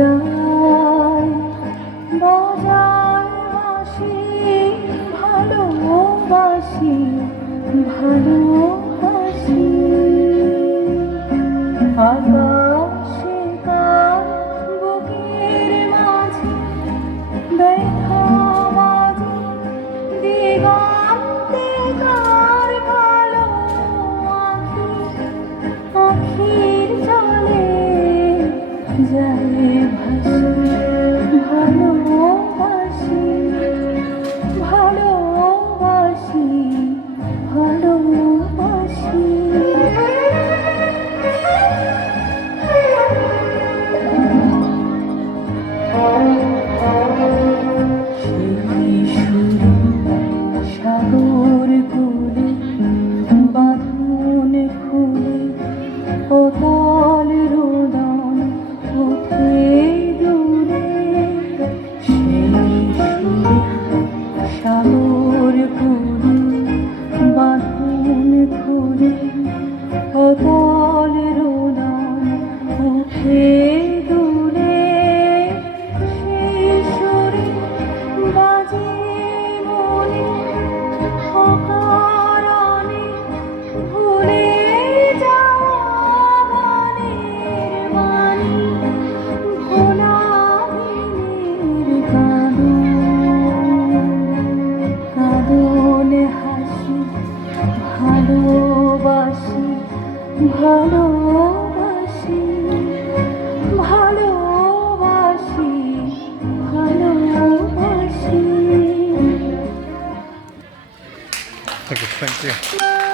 যায় বাজার বাসি ভালোবাসি ভালোবাসি আকাশে কার বুকের মাঝে ব্যথা বাজে দিগন্তে কার কালো আঁখি আখির জলে যায় ভাসি ভালোবাসি ভালোবাসি ভালোবাসি সেই সুরে সাগর কুলে বাঁধন খুলে অতল রোদন ওঠে দূরে সেই সুরে সাগর কুলে বাঁধন খুলে অতল রোদন ওঠে দূরে সেই সুরে বাজে মনে অকারণে ভুলে যাওয়া গানের বাণী ভোলা দিনের কাঁদন হাসি ভালোবাসি ভালোবাসি ভালোবাসি ভালোবাসি Thank you.